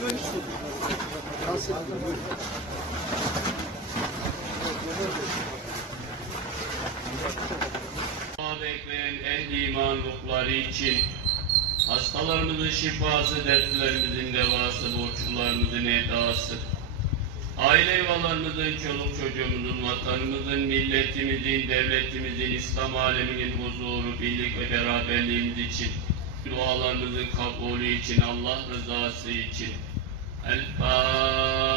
Dua bekleyen ehli iman ruhları için hastalarımızın şifası, dertlerimizin devası, borçlularımızın edası, aile yuvalarımızın, çoluk çocuğumuzun, vatanımızın, milletimizin, devletimizin, İslam aleminin huzuru, birlik ve beraberliğimiz için, dualarımızın kabulü için, Allah rızası için. الفاتحة